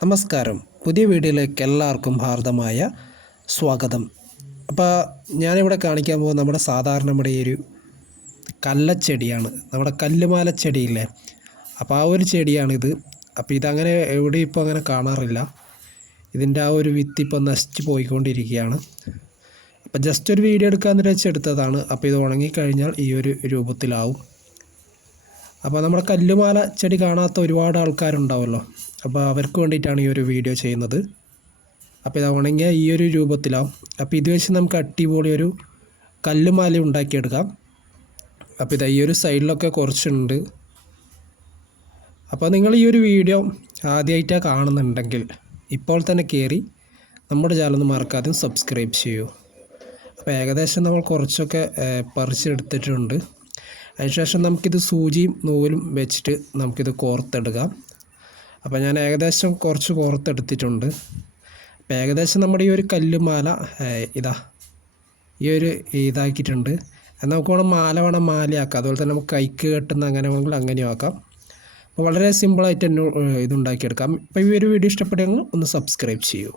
നമസ്കാരം. പുതിയ വീഡിയോയിലേക്ക് എല്ലാവർക്കും ഹാർദമായ സ്വാഗതം. അപ്പോൾ ഞാനിവിടെ കാണിക്കാൻ പോകുന്നത് നമ്മുടെ സാധാരണ നമ്മുടെ ഈ ഒരു കല്ലച്ചെടിയാണ്. നമ്മുടെ കല്ലുമാല ചെടിയില്ലേ? അപ്പോൾ ആ ഒരു ചെടിയാണിത്. അപ്പോൾ ഇതങ്ങനെ എവിടെ ഇപ്പോൾ അങ്ങനെ കാണാറില്ല. ഇതിന്റെ ആ ഒരു വിത്ത് ഇപ്പോൾ നശിച്ച് പോയിക്കൊണ്ടിരിക്കുകയാണ്. അപ്പോൾ ജസ്റ്റ് ഒരു വീഡിയോ എടുക്കാമെന്ന് വെച്ചെടുത്തതാണ് അപ്പോൾ ഇത് ഉണങ്ങിക്കഴിഞ്ഞാൽ ഈ ഒരു രൂപത്തിലാവും. അപ്പോൾ നമ്മുടെ കല്ലുമാല ചെടി കാണാത്ത ഒരുപാട് ആൾക്കാരുണ്ടാവുമല്ലോ അപ്പോൾ അവർക്ക് വേണ്ടിയിട്ടാണ് ഈ ഒരു വീഡിയോ ചെയ്യുന്നത്. അപ്പോൾ ഇത് ഉണങ്ങിയ ഈ ഒരു രൂപത്തിലാവും. അപ്പോൾ ഇത് വെച്ച് നമുക്ക് അടിപൊളി ഒരു കല്ലുമാല ഉണ്ടാക്കിയെടുക്കാം. അപ്പോൾ ഇതാ ഈ ഒരു സൈഡിലൊക്കെ കുറച്ചുണ്ട്. അപ്പോൾ നിങ്ങൾ ഈ ഒരു വീഡിയോ ആദ്യമായിട്ടാണ് കാണുന്നുണ്ടെങ്കിൽ ഇപ്പോൾ തന്നെ കയറി നമ്മുടെ ചാനൽ മറക്കാതെ സബ്സ്ക്രൈബ് ചെയ്യൂ. അപ്പോൾ ഏകദേശം നമ്മൾ കുറച്ചൊക്കെ പറിച്ചെടുത്തിട്ടുണ്ട്. അതിനുശേഷം നമുക്കിത് സൂചിയും നൂലും വെച്ചിട്ട് നമുക്കിത് കോർത്തെടുക്കാം. അപ്പോൾ ഞാൻ ഏകദേശം കുറച്ച് കോർത്തെടുത്തിട്ടുണ്ട് അപ്പോൾ ഏകദേശം നമ്മുടെ ഈ ഒരു കല്ലുമാല ഇതാ ഈ ഒരു ഇതാക്കിയിട്ടുണ്ട്. നമുക്ക് വേണം മാല വേണം മാലയാക്കാം. അതുപോലെ തന്നെ നമുക്ക് കൈക്ക് കെട്ടുന്ന അങ്ങനെ വേണമെങ്കിൽ അങ്ങനെയും ആക്കാം. അപ്പോൾ വളരെ സിമ്പിളായിട്ട് തന്നെ ഇതുണ്ടാക്കിയെടുക്കാം. അപ്പോൾ ഈ ഒരു വീഡിയോ ഇഷ്ടപ്പെട്ടെങ്കിൽ ഒന്ന് സബ്സ്ക്രൈബ് ചെയ്യൂ.